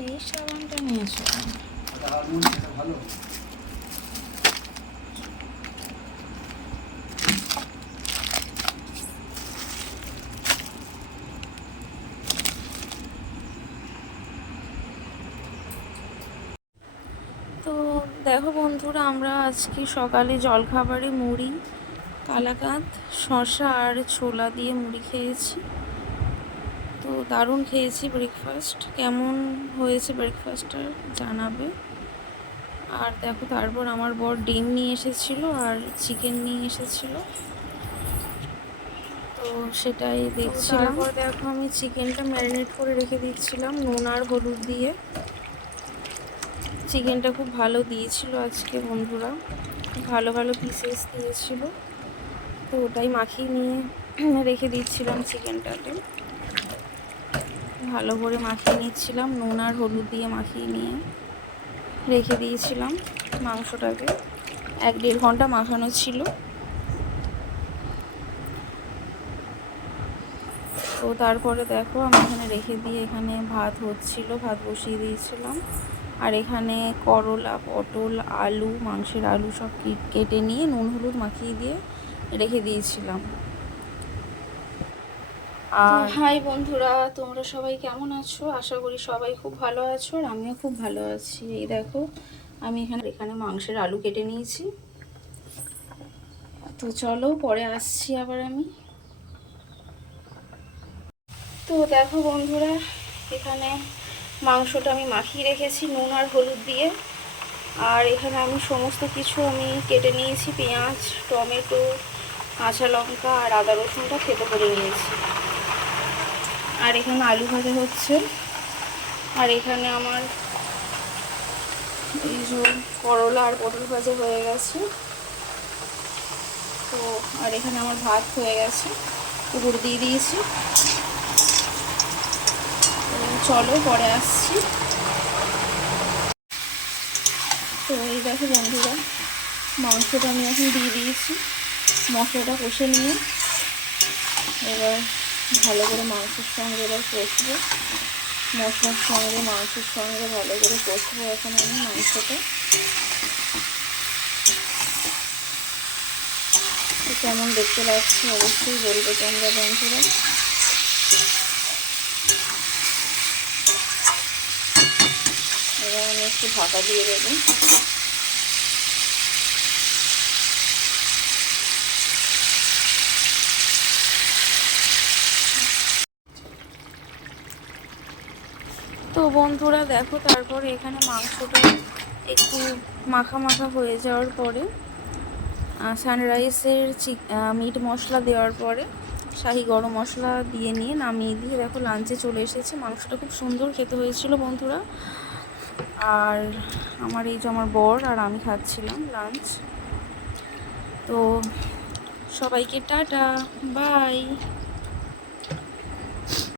এই সাবানটা নিয়ে এসো কেন? ভালো। তো দেখো বন্ধুরা, আমরা আজকে সকালে জলখাবারে মুড়ি, কালাকাঁদ, শসা আর ছোলা দিয়ে মুড়ি খেয়েছি। তো দারুণ খেয়েছি ব্রেকফাস্ট। কেমন হয়েছে ব্রেকফাস্টটা জানাবে। আর দেখো, তারপর আমার বর ডিম নিয়ে এসেছিলো আর চিকেন নিয়ে এসেছিলো, তো সেটাই দেখছিলাম। তারপর দেখো, আমি চিকেনটা ম্যারিনেট করে রেখে দিচ্ছিলাম নুন আর হলুদ দিয়ে। চিকেনটা খুব ভালো দিয়েছিল আজকে বন্ধুরা, ভালো ভালো পিসেস দিয়েছিল। তো ওটাই মাখিয়ে নিয়ে রেখে দিচ্ছিলাম চিকেনটাকে, ভালো করে মাখিয়ে নিচ্ছিলাম, নুন আর হলুদ দিয়ে মাখিয়ে নিয়ে রেখে দিয়েছিলাম মাংসটাকে। 1-1.5 ঘন্টা মাখানো ছিল। তো তারপরে দেখো, আমি এখানে রেখে দিয়ে এখানে ভাত হচ্ছিল, ভাত বসিয়ে দিয়েছিলাম। আর এখানে করলা, পটল, আলু, মাংসের আলু সব কেটে নিয়ে নুন হলুদ মাখিয়ে দিয়ে রেখে দিয়েছিলাম। আর হাই বন্ধুরা, তোমরা সবাই কেমন আছো? আশা করি সবাই খুব ভালো আছো, আর আমিও খুব ভালো আছি। এই দেখো, আমি এখানে মাংসের আলু কেটে নিয়েছি। তো চলো, পরে আসছি আবার আমি। তো দেখো বন্ধুরা, এখানে মাংসটা আমি মাখিয়ে রেখেছি নুন আর হলুদ দিয়ে। আর এখানে আমি সমস্ত কিছু কেটে নিয়েছি, পেঁয়াজ, টমেটো, কাঁচা লঙ্কা আর আদা রসুনটা থেতো করে নিয়েছি। আর এখানে আলু ভাজা হচ্ছে। আর এখানে আমার এই যে করলা আর পটল ভাজা হয়ে গেছে। তো আর এখানে আমার ভাত হয়ে গেছে, উপর দিয়ে দিয়েছি। চলো, পরে আসছি। তো এই দেখো বন্ধুরা, মাংসটা আমি এখন দিয়ে দিয়েছি। মশলাটা কষে নিয়ে এবার ভালো করে মাংসের সঙ্গে এবার কষবো। মশলার সঙ্গে মাংসের সঙ্গে ভালো করে কষবো এখন আমি মাংসটা। কেমন দেখতে লাগছে অবশ্যই বলবে তোমরা বন্ধুরা। এবার আমি একটু ঢাকা দিয়ে দেবো। তো বন্ধুরা দেখো, তারপরে এখানে মাংসটা একটু মাখা মাখা হয়ে যাওয়ার পরে সানরাইসের মিট মশলা দেওয়ার পরে শাহি গরম মশলা দিয়ে নিয়ে নামিয়ে দিয়ে দেখো লাঞ্চে চলে এসেছে। মাংসটা খুব সুন্দর খেতে হয়েছিল বন্ধুরা। আর আমার বর আর আমি খাচ্ছিলাম লাঞ্চ। তো সবাইকে টাটা, বাই।